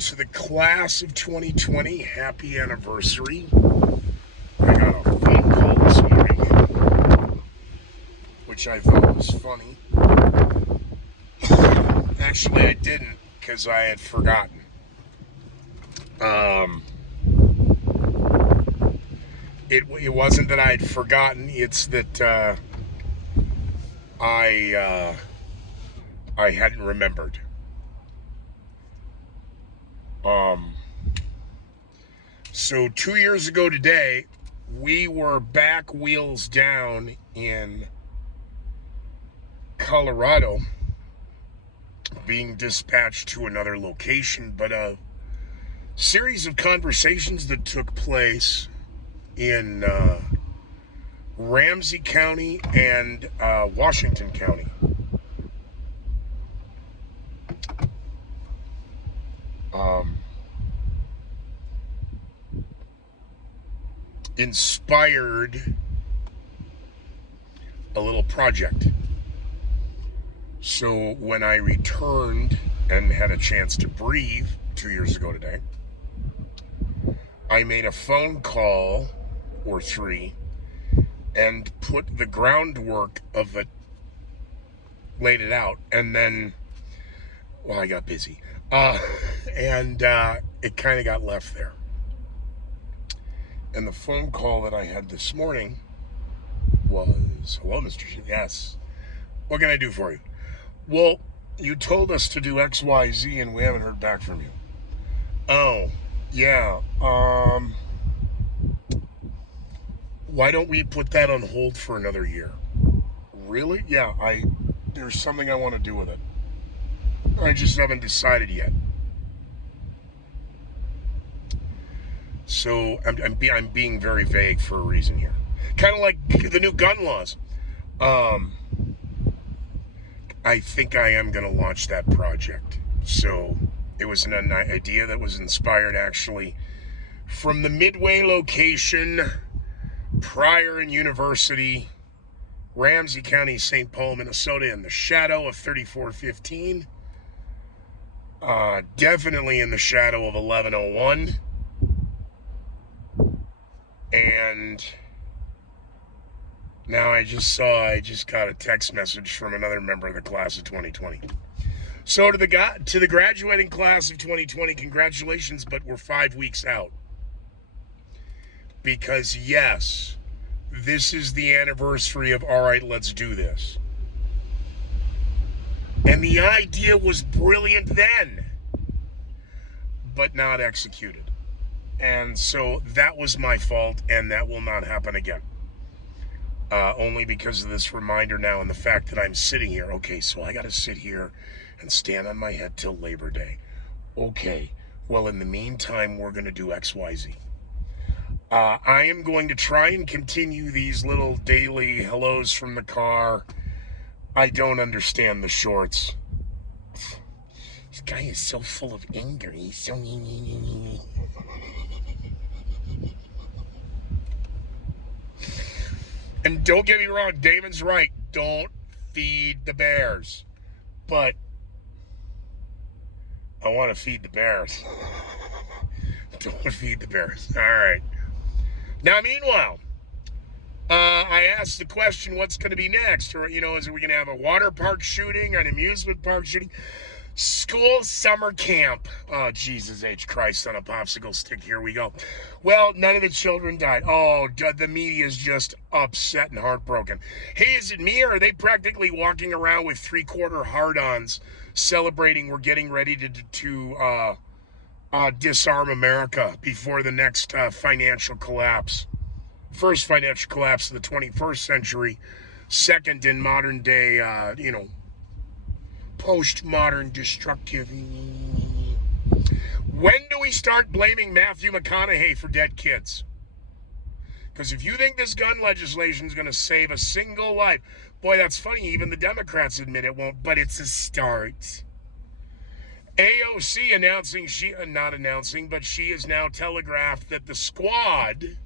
to the class of 2020, happy anniversary. I got a phone call this morning, which I thought was funny. Actually, I didn't, because I had forgotten. Um, it wasn't that I had forgotten, it's that I hadn't remembered. Um, so 2 years ago today, we were back wheels down in Colorado, being dispatched to another location, but a series of conversations that took place in Ramsey County and Washington County. Inspired a little project. So when I returned and had a chance to breathe 2 years ago today, I made a phone call or three and put the groundwork of it, laid it out, and then, I got busy. And it kind of got left there. And the phone call that I had this morning was, hello, Mr. Yes. What can I do for you? Well, you told us to do XYZ and we haven't heard back from you. Oh, yeah. Why don't we put that on hold for another year? Really? Yeah, there's something I want to do with it. I just haven't decided yet. So I'm being very vague for a reason here. Kind of like the new gun laws. I think I am going to launch that project. So it was an idea that was inspired actually from the Midway location, Pryor and University, Ramsey County, St. Paul, Minnesota, in the shadow of 3415. Definitely in the shadow of 1101. And now I just got a text message from another member of the class of 2020. So to the graduating class of 2020, congratulations, but we're 5 weeks out. Because yes, this is the anniversary of all right, let's do this. And the idea was brilliant then, but not executed. And so that was my fault, and that will not happen again. Only because of this reminder now and the fact that I'm sitting here. Okay, so I got to sit here and stand on my head till Labor Day. Okay, well, in the meantime, we're going to do XYZ. I am going to try and continue these little daily hellos from the car. I don't understand the shorts. This guy is so full of anger. He's so... And don't get me wrong, Damon's right. Don't feed the bears. But I want to feed the bears. Don't feed the bears. All right. Now, meanwhile, I asked the question, what's going to be next? Or, is we going to have a water park shooting, an amusement park shooting? School summer camp. Oh, Jesus H. Christ on a popsicle stick. Here we go. Well, none of the children died. Oh, the media is just upset and heartbroken. Hey, is it me, or are they practically walking around with 3/4 hard-ons celebrating we're getting ready to disarm America before the next financial collapse? First financial collapse of the 21st century. Second in modern day, postmodern destructive. When do we start blaming Matthew McConaughey for dead kids? Because if you think this gun legislation is going to save a single life, boy, that's funny. Even the Democrats admit it won't, but it's a start. AOC announcing she has now telegraphed that the squad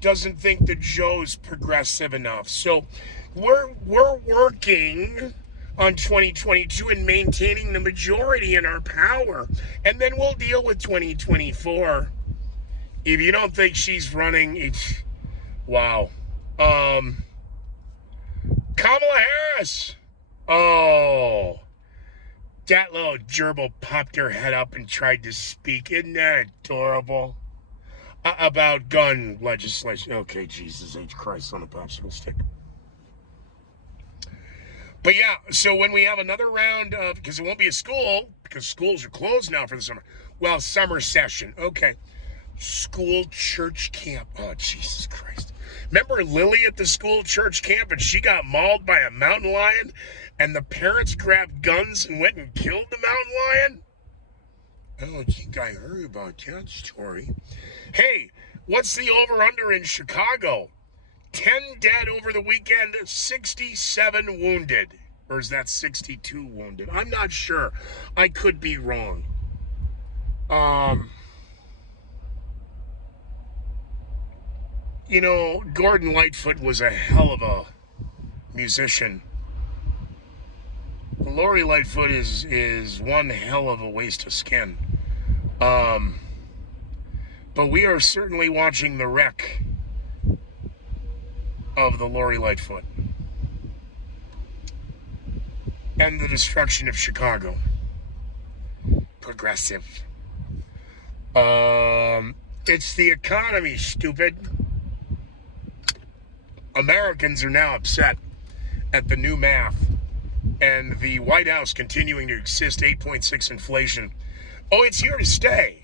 doesn't think that Joe's progressive enough. So we're working on 2022 and maintaining the majority in our power. And then we'll deal with 2024. If you don't think she's running, it's wow. Kamala Harris. Oh, that little gerbil popped her head up and tried to speak. Isn't that adorable? About gun legislation. Okay, Jesus H. Christ on a popsicle stick. But yeah, so when we have another round of, because it won't be a school, because schools are closed now for the summer. Well, summer session. Okay. School church camp. Oh, Jesus Christ. Remember Lily at the school church camp and she got mauled by a mountain lion and the parents grabbed guns and went and killed the mountain lion? I don't think I heard about that story. Hey, what's the over-under in Chicago? 10 dead over the weekend, 67 wounded. Or is that 62 wounded? I'm not sure. I could be wrong. You know, Gordon Lightfoot was a hell of a musician. Lori Lightfoot is one hell of a waste of skin. But we are certainly watching the wreck of the Lori Lightfoot and the destruction of Chicago. Progressive. It's the economy, stupid. Americans are now upset at the new math and the White House continuing to exist 8.6 inflation. Oh, it's here to stay.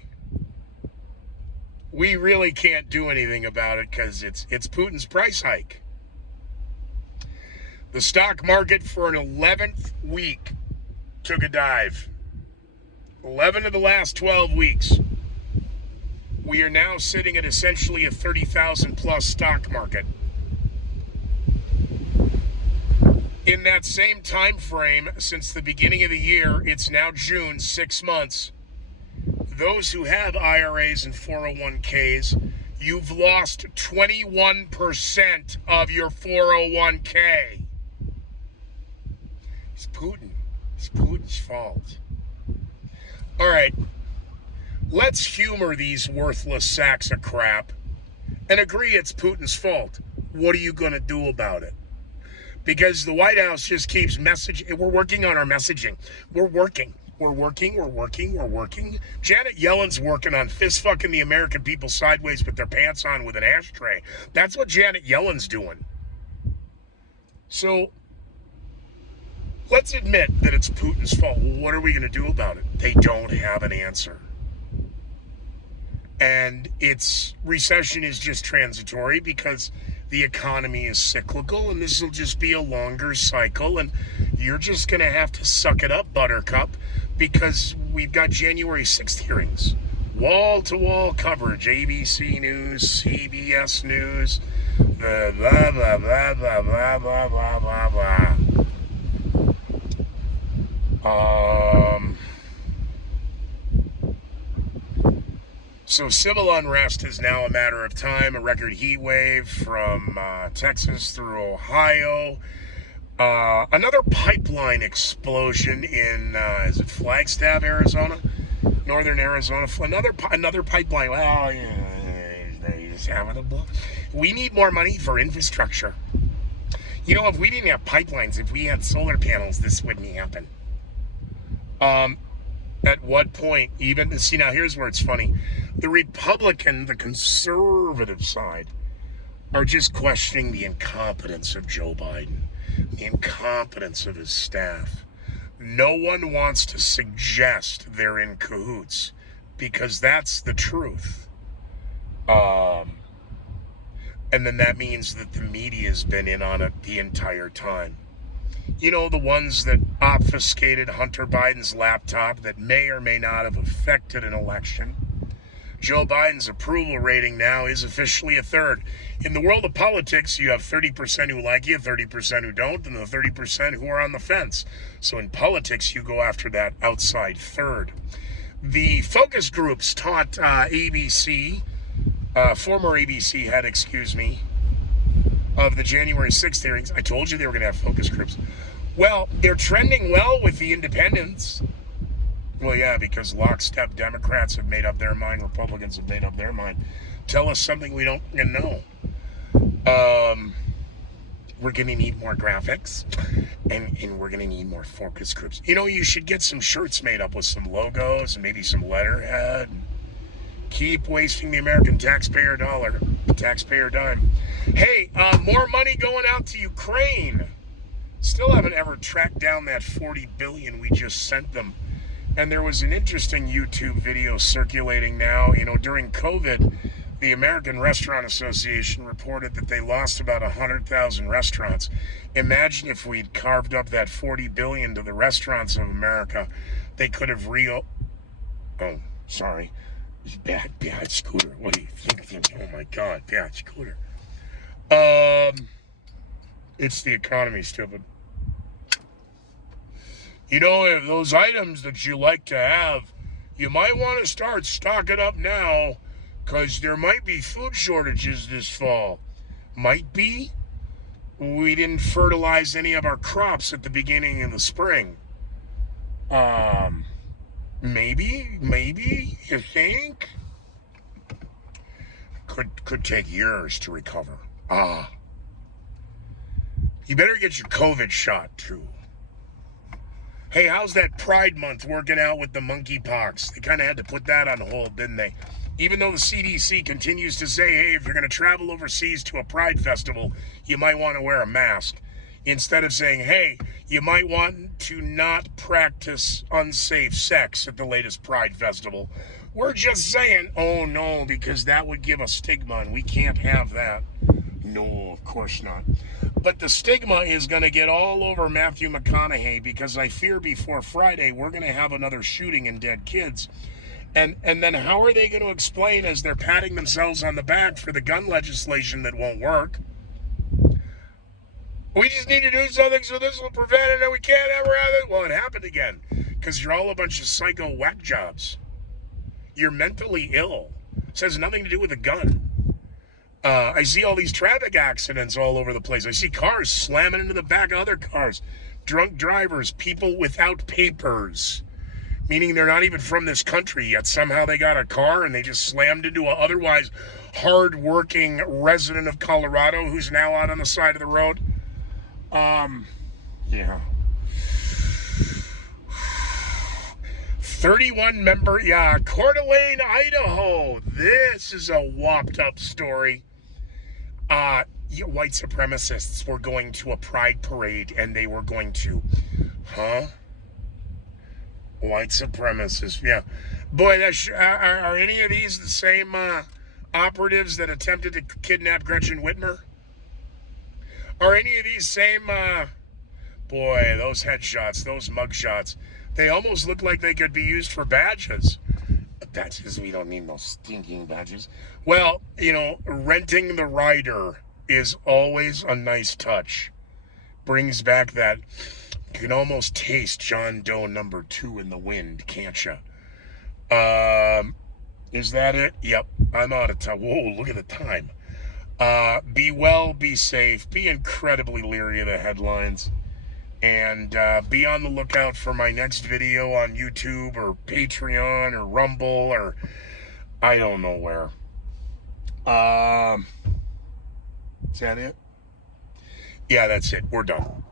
We really can't do anything about it because it's Putin's price hike. The stock market for an 11th week took a dive. 11 of the last 12 weeks. We are now sitting at essentially a 30,000 plus stock market. In that same time frame, since the beginning of the year, it's now June, 6 months. Those who have IRAs and 401ks, you've lost 21% of your 401k. It's Putin. It's Putin's fault. All right, let's humor these worthless sacks of crap and agree it's Putin's fault. What are you going to do about it? Because the White House just keeps messaging. We're working on our messaging. We're working. Janet Yellen's working on fist fucking the American people sideways with their pants on with an ashtray. That's what Janet Yellen's doing. So let's admit that it's Putin's fault. Well, what are we going to do about it? They don't have an answer. And its recession is just transitory because the economy is cyclical, and this will just be a longer cycle, and you're just going to have to suck it up, Buttercup, because we've got January 6th hearings. Wall-to-wall coverage, ABC News, CBS News, blah, blah, blah, blah, blah, blah, blah, blah, blah, blah. So civil unrest is now a matter of time. A record heat wave from Texas through Ohio. Another pipeline explosion in, is it Flagstaff, Arizona? Northern Arizona. Another pipeline. Well, they just having a blow. We need more money for infrastructure. You know, if we didn't have pipelines, if we had solar panels, this wouldn't happen. At what point, even, see, now here's where it's funny. The Republican, the conservative side, are just questioning the incompetence of Joe Biden, the incompetence of his staff. No one wants to suggest they're in cahoots because that's the truth. And then that means that the media's been in on it the entire time. You know, the ones that obfuscated Hunter Biden's laptop that may or may not have affected an election. Joe Biden's approval rating now is officially a third. In the world of politics, you have 30% who like you, 30% who don't, and the 30% who are on the fence. So in politics, you go after that outside third. The focus groups taught ABC, former ABC head, of the January 6th hearings. I told you they were going to have focus groups. Well, they're trending well with the independents. Well, yeah, because lockstep Democrats have made up their mind, Republicans have made up their mind. Tell us something we don't know. We're going to need more graphics, and we're going to need more focus groups. You know, you should get some shirts made up with some logos and maybe some letterhead. Keep wasting the American taxpayer dollar, taxpayer dime. Hey, more money going out to Ukraine. Still haven't ever tracked down that $40 billion we just sent them. And there was an interesting YouTube video circulating now. You know, during COVID, the American Restaurant Association reported that they lost about 100,000 restaurants. Imagine if we'd carved up that $40 billion to the restaurants of America. They could have Oh, sorry. Bad scooter. What do you think? Oh my God, bad scooter. It's the economy, stupid. You know, if those items that you like to have, you might want to start stocking up now, because there might be food shortages this fall. Might be. We didn't fertilize any of our crops at the beginning of the spring. Maybe, you think? Could take years to recover. You better get your COVID shot, too. Hey, how's that Pride Month working out with the monkeypox? They kind of had to put that on hold, didn't they? Even though the CDC continues to say, hey, if you're going to travel overseas to a Pride festival, you might want to wear a mask. Instead of saying, hey, you might want to not practice unsafe sex at the latest Pride festival. We're just saying, oh no, because that would give a stigma, and we can't have that. No, of course not. But the stigma is going to get all over Matthew McConaughey, because I fear before Friday we're going to have another shooting and dead kids. And then how are they going to explain, as they're patting themselves on the back for the gun legislation that won't work? We just need to do something so this will prevent it and we can't ever have it. Well, it happened again, because you're all a bunch of psycho whack jobs. You're mentally ill. This has nothing to do with a gun. I see all these traffic accidents all over the place. I see cars slamming into the back of other cars. Drunk drivers, people without papers, meaning they're not even from this country, yet somehow they got a car and they just slammed into an otherwise hard-working resident of Colorado who's now out on the side of the road. Yeah. 31-member, Coeur d'Alene, Idaho. This is a whopped-up story. White supremacists were going to a pride parade, and they were going to, white supremacists, yeah. Boy, are any of these the same operatives that attempted to kidnap Gretchen Whitmer? Are any of these same, boy, those headshots, those mugshots, they almost look like they could be used for badges. Badges, we don't need no stinking badges. Well, you know, renting the rider is always a nice touch. Brings back that, you can almost taste John Doe number 2 in the wind, can't you? Is that it? Yep, I'm out of time. Whoa, look at the time. Be well, be safe, be incredibly leery of the headlines, and be on the lookout for my next video on YouTube or Patreon or Rumble or I don't know where. Is that it? Yeah, that's it. We're done.